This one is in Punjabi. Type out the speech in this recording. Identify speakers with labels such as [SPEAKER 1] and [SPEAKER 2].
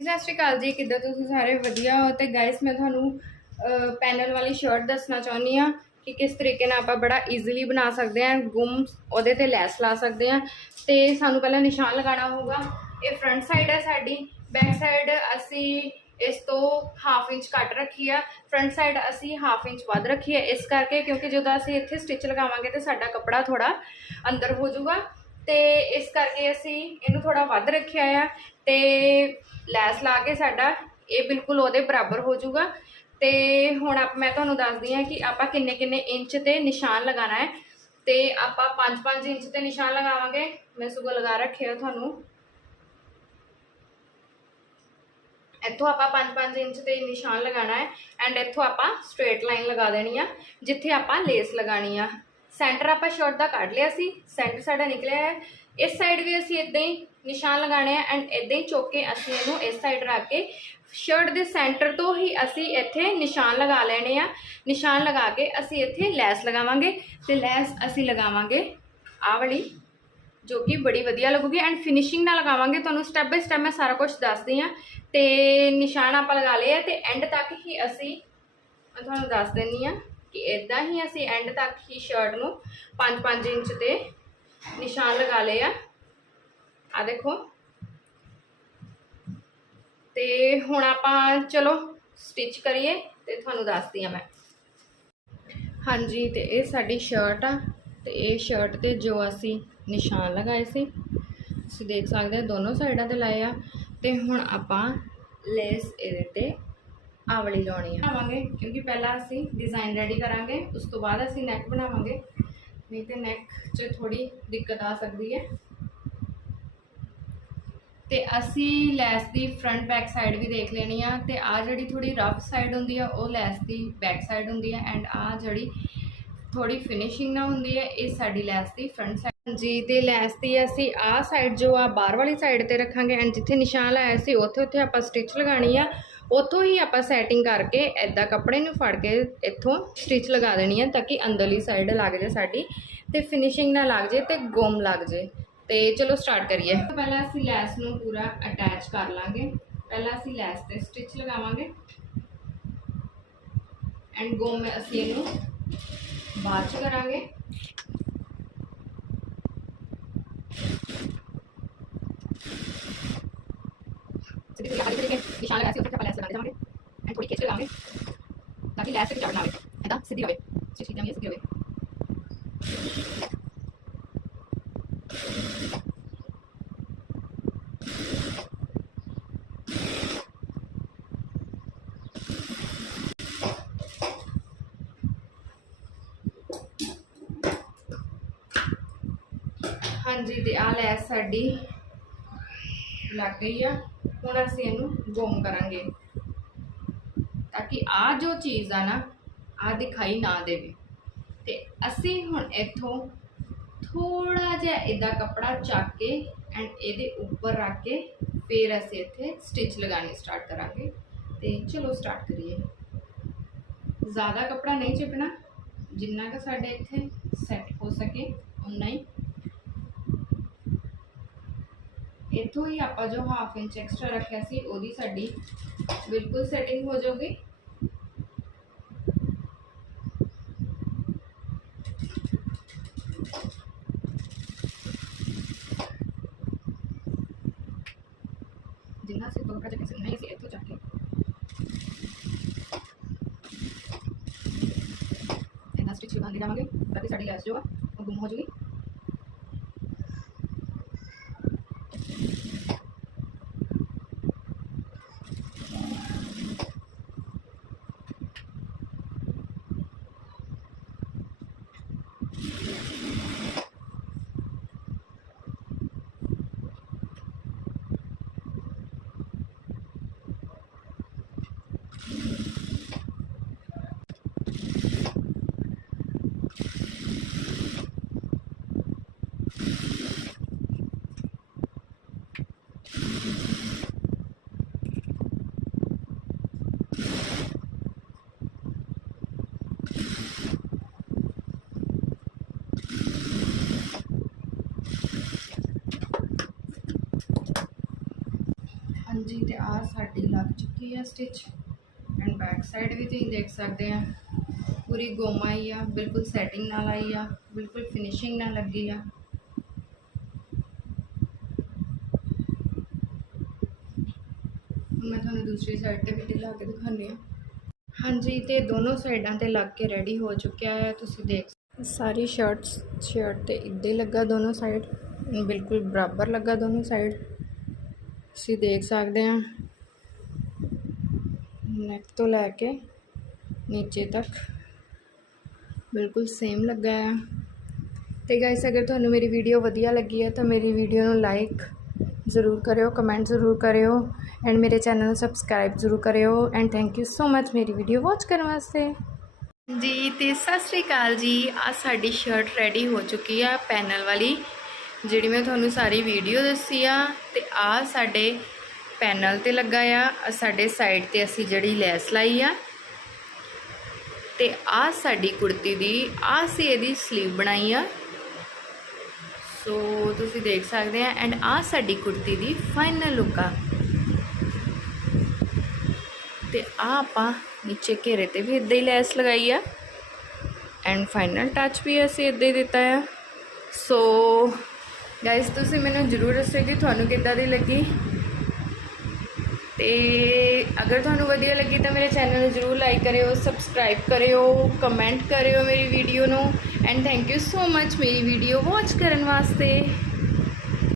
[SPEAKER 1] ਸਤਿ ਸ਼੍ਰੀ ਅਕਾਲ ਜੀ, ਕਿੱਦਾਂ ਤੁਸੀਂ ਸਾਰੇ? ਵਧੀਆ ਹੋ? ਤੇ ਗਾਇਸ ਮੈਂ ਤੁਹਾਨੂੰ ਪੈਨਲ ਵਾਲੀ ਸ਼ਰਟ ਦੱਸਣਾ ਚਾਹੁੰਦੀ ਆ ਕਿ ਕਿਸ ਤਰੀਕੇ ਨਾਲ ਆਪਾਂ ਬੜਾ ਈਜ਼ੀਲੀ ਬਣਾ ਸਕਦੇ ਹਾਂ, ਗੁੰਮ ਉਹਦੇ ਤੇ ਲੈਸ ਲਾ ਸਕਦੇ ਹਾਂ। ਤੇ ਸਾਨੂੰ ਪਹਿਲਾਂ ਨਿਸ਼ਾਨ ਲਗਾਉਣਾ ਹੋਊਗਾ। ਇਹ ਫਰੰਟ ਸਾਈਡ ਹੈ ਸਾਡੀ। ਬੈਕ ਸਾਈਡ ਅਸੀਂ ਇਸ ਤੋਂ ਹਾਫ ਇੰਚ ਕੱਟ ਰੱਖੀ ਆ। ਫਰੰਟ ਸਾਈਡ ਅਸੀਂ ਹਾਫ ਇੰਚ ਵੱਧ ਰੱਖੀ ਹੈ ਇਸ ਕਰਕੇ, ਕਿਉਂਕਿ ਜਦੋਂ ਅਸੀਂ ਇੱਥੇ ਸਟਿਚ ਲਗਾਵਾਂਗੇ ਤੇ ਸਾਡਾ ਕੱਪੜਾ ਥੋੜਾ ਅੰਦਰ ਹੋ ਜਾਊਗਾ। ਤੇ ਇਸ ਕਰਕੇ ਅਸੀਂ ਇਹਨੂੰ ਥੋੜਾ ਵੱਧ ਰੱਖਿਆ ਆ ਤੇ ਲੈਸ ਲਾ ਕੇ ਸਾਡਾ ਇਹ ਬਿਲਕੁਲ ਉਹਦੇ ਬਰਾਬਰ ਹੋ ਜਾਊਗਾ। ਤੇ ਹੁਣ ਆਪ ਮੈਂ ਤੁਹਾਨੂੰ ਦੱਸਦੀ ਹਾਂ ਕਿ ਆਪਾਂ ਕਿੰਨੇ ਕਿੰਨੇ ਇੰਚ ਤੇ ਨਿਸ਼ਾਨ ਲਗਾਉਣਾ ਹੈ। ਤੇ ਆਪਾਂ 5-5 ਇੰਚ ਤੇ ਨਿਸ਼ਾਨ ਲਗਾਵਾਂਗੇ। ਮੈਂ ਸਗੋਂ ਲਗਾ ਰੱਖਿਆ ਤੁਹਾਨੂੰ। ਇੱਥੋਂ ਆਪਾਂ 5-5 ਇੰਚ ਤੇ ਨਿਸ਼ਾਨ ਲਗਾਉਣਾ ਹੈ। ਐਂਡ ਇੱਥੋਂ ਆਪਾਂ ਸਟ੍ਰੇਟ ਲਾਈਨ ਲਗਾ ਦੇਣੀ ਆ, ਜਿੱਥੇ ਆਪਾਂ ਲੇਸ ਲਗਾਣੀ ਆ। ਸੈਂਟਰ ਆਪਾਂ ਸ਼ਰਟ ਦਾ ਕੱਢ ਲਿਆ ਸੀ, ਸੈਂਟਰ ਸਾਡਾ ਨਿਕਲਿਆ ਹੈ। ਇਸ ਸਾਈਡ ਵੀ ਅਸੀਂ ਇਦਾਂ ਹੀ ਨਿਸ਼ਾਨ ਲਗਾਣੇ ਆ ਐਂਡ ਇਦਾਂ ਹੀ ਚੁੱਕ ਕੇ ਅਸੀਂ ਇਹਨੂੰ ਇਸ ਸਾਈਡ ਰੱਖ ਕੇ ਸ਼ਰਟ ਦੇ ਸੈਂਟਰ ਤੋਂ ਹੀ ਅਸੀਂ ਇੱਥੇ ਨਿਸ਼ਾਨ ਲਗਾ ਲੈਣੇ ਆ। ਨਿਸ਼ਾਨ ਲਗਾ ਕੇ ਅਸੀਂ ਇੱਥੇ ਲੈਸ ਲਗਾਵਾਂਗੇ ਤੇ ਲੈਸ ਅਸੀਂ ਲਗਾਵਾਂਗੇ ਆਹ ਵਾਲੀ, ਜੋ ਕਿ ਬੜੀ ਵਧੀਆ ਲੱਗੂਗੀ ਐਂਡ ਫਿਨਿਸ਼ਿੰਗ ਨਾਲ ਲਗਾਵਾਂਗੇ। ਤੁਹਾਨੂੰ ਸਟੈਪ ਬਾਈ ਸਟੈਪ ਮੈਂ ਸਾਰਾ ਕੁਝ ਦੱਸਦੀ ਆ ਤੇ ਨਿਸ਼ਾਨ ਆਪਾਂ ਲਗਾ ਲਏ ਆ ਤੇ ਐਂਡ ਤੱਕ ਹੀ ਅਸੀਂ ਤੁਹਾਨੂੰ ਦੱਸ ਦਿੰਨੀ ਆ ਕਿ ਇਦਾਂ ਹੀ ਅਸੀਂ ਐਂਡ ਤੱਕ ਹੀ ਸ਼ਰਟ ਨੂੰ 5-5 ਇੰਚ ਤੇ ਨਿਸ਼ਾਨ ਲਗਾ ਲਏ ਆ। ਆ ਦੇਖੋ। ਤੇ ਹੁਣ ਆਪਾਂ ਚਲੋ ਸਟਿਚ ਕਰੀਏ ਤੇ ਤੁਹਾਨੂੰ ਦੱਸਦੀ ਆ ਮੈਂ। ਹਾਂਜੀ, ਤੇ ਇਹ ਸਾਡੀ ਸ਼ਰਟ ਆ। ਤੇ ਇਹ ਸ਼ਰਟ ਤੇ ਜੋ ਅਸੀਂ ਨਿਸ਼ਾਨ ਲਗਾਏ ਸੀ, ਤੁਸੀਂ ਦੇਖ ਸਕਦੇ ਹੋ ਦੋਨੋਂ ਸਾਈਡਾਂ ਤੇ ਲਾਏ ਆ। ਤੇ ਹੁਣ ਆਪਾਂ ਲੇਸ ਇਹਦੇ ਤੇ ਆਵਲੀ ਲਾਉਣੀ ਆ। ਬਣਾਵਾਂਗੇ, ਕਿਉਂਕਿ ਪਹਿਲਾਂ ਅਸੀਂ ਡਿਜ਼ਾਈਨ ਰੈਡੀ ਕਰਾਂਗੇ, ਉਸ ਤੋਂ ਬਾਅਦ ਅਸੀਂ ਨੈਕ ਬਣਾਵਾਂਗੇ। ਨਹੀਂ ਤੇ ਨੈਕ 'ਚ ਥੋੜੀ ਦਿੱਕਤ ਆ ਸਕਦੀ ਹੈ। ਤੇ ਅਸੀਂ ਲੈਸ ਦੀ ਫਰੰਟ ਬੈਕ ਸਾਈਡ ਵੀ ਦੇਖ ਲੈਣੀ ਆ, ਤੇ ਆ ਜਿਹੜੀ ਥੋੜੀ ਰਫ ਸਾਈਡ ਹੁੰਦੀ ਆ, ਉਹ ਲੈਸ ਦੀ ਬੈਕ ਸਾਈਡ ਹੁੰਦੀ ਆ ਐਂਡ ਆ ਜਿਹੜੀ ਥੋੜੀ ਫਿਨਿਸ਼ਿੰਗ ਨਾ ਹੁੰਦੀ ਹੈ ਇਹ ਸਾਡੀ ਲੈਸ ਦੀ ਫਰੰਟ ਸਾਈਡ ਜੀ ਤੇ ਲੈਸ ਦੀ ਅਸੀਂ ਆ ਸਾਈਡ ਜੋ ਆ, ਬਾਹਰ ਵਾਲੀ ਸਾਈਡ ਤੇ ਰੱਖਾਂਗੇ ਐਂਡ ਜਿੱਥੇ ਨਿਸ਼ਾਨ ਲਾਇਆ ਸੀ ਉੱਥੇ ਉੱਥੇ ਆਪਾਂ ਸਟਿਚ ਲਗਾਣੀ ਆ। ਉੱਥੋਂ ਹੀ ਆਪਾਂ ਸੈਟਿੰਗ ਕਰਕੇ ਐਦਾਂ ਕੱਪੜੇ ਨੂੰ ਫੜ ਕੇ ਇੱਥੋਂ ਸਟਿਚ ਲਗਾ ਦੇਣੀ ਹੈ ਤਾਂ ਕਿ ਅੰਦਰਲੀ ਸਾਈਡ ਲੱਗ ਜਾਏ ਸਾਡੀ ਤੇ ਫਿਨਿਸ਼ਿੰਗ ਨਾ ਲੱਗ ਜਾਏ ਤੇ ਗੁੰਮ ਲੱਗ ਜਾਏ। ਤੇ ਚਲੋ ਸਟਾਰਟ ਕਰੀਏ। ਪਹਿਲਾਂ ਅਸੀਂ ਲੈਸ ਨੂੰ ਪੂਰਾ ਅਟੈਚ ਕਰ ਲਾਂਗੇ। ਪਹਿਲਾਂ ਅਸੀਂ ਲੈਸ ਤੇ ਸਟਿਚ ਲਗਾਵਾਂਗੇ। ਐਂਡ ਗੋਮ ਅਸੀਂ ਇਹਨੂੰ ਬਾਅਦ ਚ ਕਰਾਂਗੇ। ਸਿੱਧੀ ਸਿੱਧੀ ਆਲੀ ਤਰੀਕੇ ਨਿਸ਼ਾਨ ਲਗਾ ਸੀ ਉੱਥੇ ਆਪਾਂ ਲੈਸ ਲਗਾ ਦੇਵਾਂਗੇ ਐਂਡ ਥੋੜੀ ਖਿੱਚ ਲਗਾਵਾਂਗੇ, ਤਾਂ ਕਿ ਲੈਸ ਤੇ ਚੜਨਾ ਆਵੇ ਐਦਾਂ ਸਿੱਧੀ ਹੋਵੇ ਸਿੱਧੀ ਜਾਂਦੀ ਸਿੱਧੀ ਹੋਵੇ। ਹਾਂਜੀ, ਤੇ ਆ ਲੈਸ ਸਾਡੀ ਲੱਗ ਗਈ ਆ। ਹੁਣ ਅਸੀਂ ਇਹਨੂੰ ਗੋਮ ਕਰਾਂਗੇ। ਤਾਂ ਕਿ ਆ ਜੋ ਚੀਜ਼ ਆ ਨਾ ਆ ਦਿਖਾਈ ਨਾ ਦੇਵੇ। ਤੇ ਅਸੀਂ ਹੁਣ ਇੱਥੋਂ ਥੋੜਾ ਜਿਹਾ ਇਦਾਂ ਕੱਪੜਾ ਚੱਕ ਕੇ ਐਂਡ ਇਹਦੇ ਉੱਪਰ ਰੱਖ ਕੇ ਫਿਰ ਅਸੀਂ ਇੱਥੇ ਸਟਿਚ ਲਗਾਣੀ ਸਟਾਰਟ ਕਰਾਂਗੇ। ਤੇ ਚਲੋ ਸਟਾਰਟ ਕਰੀਏ। ਜ਼ਿਆਦਾ ਕੱਪੜਾ ਨਹੀਂ ਚਿਪਣਾ, ਜਿੰਨਾ ਕਿ ਸਾਡੇ ਇੱਥੇ ਸੈੱਟ ਹੋ ਸਕੇ ਉਨਾ ਹੀ ਇੱਥੋਂ ਹੀ ਆਪਾਂ ਜੋ ਹਾਫ ਇੰਚ ਐਕਸਟਰਾ ਰੱਖਿਆ ਸੀ ਉਹਦੀ ਸਾਡੀ ਬਿਲਕੁਲ ਸੈਟਿੰਗ ਹੋ ਜਾਊਗੀ ਜਿੰਨਾ ਸੀ ਦੋ ਕੱਟ ਕੇ ਨਹੀਂ ਸੀ ਇੱਥੋਂ ਚੱਕ ਕੇ ਇਹਨਾਂ ਸਟਿਚ ਲਗਾਉਂਦੇ ਜਾਵਾਂਗੇ ਤਾਂ ਕਿ ਸਾਡੀ ਲੈਸ ਜੋ ਆ ਉਹ ਗੁੰਮ ਹੋ ਜਾਊਗੀ ਸਾਡੀ ਲੱਗ ਚੁੱਕੀ ਆ ਸਟਿਚ ਐਂਡ ਬੈਕ ਸਾਈਡ ਵੀ ਤੁਸੀਂ ਦੇਖ ਸਕਦੇ ਆ। ਪੂਰੀ ਗੋਮਾ ਹੀ ਆ, ਬਿਲਕੁਲ ਸੈਟਿੰਗ ਨਾਲ ਆਈ ਆ, ਬਿਲਕੁਲ ਫਿਨਿਸ਼ਿੰਗ ਨਾਲ ਲੱਗੀ ਆ। ਮੈਂ ਤੁਹਾਨੂੰ ਦੂਸਰੀ ਸਾਈਡ ਤੇ ਵੀ ਲਾ ਕੇ ਦਿਖਾਉਂਦੀ ਆ। ਹਾਂਜੀ, ਤੇ ਦੋਨੋਂ ਸਾਈਡਾਂ ਤੇ ਲੱਗ ਕੇ ਰੈਡੀ ਹੋ ਚੁੱਕਿਆ ਹੈ ਤੁਸੀਂ ਦੇਖ ਸਾਰੀ ਸ਼ਰਟਸ ਸ਼ਰਟ ਤੇ ਇੱਦਾਂ ਹੀ ਲੱਗਾ ਦੋਨੋਂ ਸਾਈਡ ਬਿਲਕੁਲ ਬਰਾਬਰ ਲੱਗਾ ਦੋਨੋਂ ਸਾਈਡ ਤੁਸੀਂ ਦੇਖ ਸਕਦੇ ਆ। ਨੈਕ ਤੋਂ ਲੈ ਕੇ ਨੀਚੇ ਤੱਕ। ਬਿਲਕੁਲ ਸੇਮ ਲੱਗਾ ਹੈ ਤੇ ਗਾਇਸ ਅਗਰ ਤੁਹਾਨੂੰ ਮੇਰੀ ਵੀਡੀਓ ਵਧੀਆ ਲੱਗੀ ਹੈ ਤਾਂ ਮੇਰੀ ਵੀਡੀਓ ਨੂੰ ਲਾਈਕ ਜ਼ਰੂਰ ਕਰਿਓ ਕਮੈਂਟ ਜ਼ਰੂਰ ਕਰਿਓ ਐਂਡ ਮੇਰੇ ਚੈਨਲ ਨੂੰ ਸਬਸਕ੍ਰਾਈਬ ਜ਼ਰੂਰ ਕਰਿਓ and thank you so much ਮੇਰੀ ਵੀਡੀਓ ਵਾਚ ਕਰਨ ਵਾਸਤੇ। ਜੀ, ਤੇ ਸਤਿ ਸ੍ਰੀ ਅਕਾਲ ਜੀ। ਆ ਸਾਡੀ ਸ਼ਰਟ ਰੈਡੀ ਹੋ ਚੁੱਕੀ ਆ ਪੈਨਲ ਵਾਲੀ, ਜਿਹੜੀ ਮੈਂ ਤੁਹਾਨੂੰ ਸਾਰੀ ਵੀਡੀਓ ਦੱਸੀ ਆ। ਤੇ ਆ ਸਾਡੇ ਪੈਨਲ ਤੇ ਲੱਗਾ ਆ ਸਾਡੇ ਸਾਈਡ ਤੇ ਅਸੀਂ ਜਿਹੜੀ ਲੈਸ ਲਾਈ ਆ। ਤੇ ਆ ਸਾਡੀ ਕੁੜਤੀ ਦੀ, ਆ ਸੀ ਇਹਦੀ ਸਲੀਵ ਬਣਾਈ ਆ। ਸੋ ਤੁਸੀਂ ਦੇਖ ਸਕਦੇ ਆ, ਐਂਡ ਆ ਸਾਡੀ ਕੁੜਤੀ ਦੀ ਫਾਈਨਲ ਲੁੱਕ ਆ। ਤੇ ਆ ਆਪਾਂ ਨੀਚੇ ਘੇਰੇ ਤੇ ਵੀ ਇਦਾਂ ਹੀ ਲੈਸ ਲਗਾਈ ਆ। ਐਂਡ ਫਾਈਨਲ ਟੱਚ ਵੀ ਅਸੀਂ ਇਦਾਂ ਹੀ ਦਿੱਤਾ ਆ। ਸੋ, ਗਾਇਸ, ਤੁਸੀਂ ਮੈਨੂੰ ਜਰੂਰ ਦੱਸਿਓ ਕਿ ਤੁਹਾਨੂੰ ਕਿੱਦਾਂ ਦੀ ਲੱਗੀ। ਤੇ ਅਗਰ ਤੁਹਾਨੂੰ ਵਧੀਆ ਲੱਗੀ ਤਾਂ ਮੇਰੇ ਚੈਨਲ ਨੂੰ ਜਰੂਰ ਲਾਈਕ ਕਰਿਓ ਸਬਸਕ੍ਰਾਈਬ ਕਰਿਓ ਕਮੈਂਟ ਕਰਿਓ ਮੇਰੀ ਵੀਡੀਓ ਨੂੰ and thank you so much ਮੇਰੀ ਵੀਡੀਓ ਵਾਚ ਕਰਨ ਵਾਸਤੇ।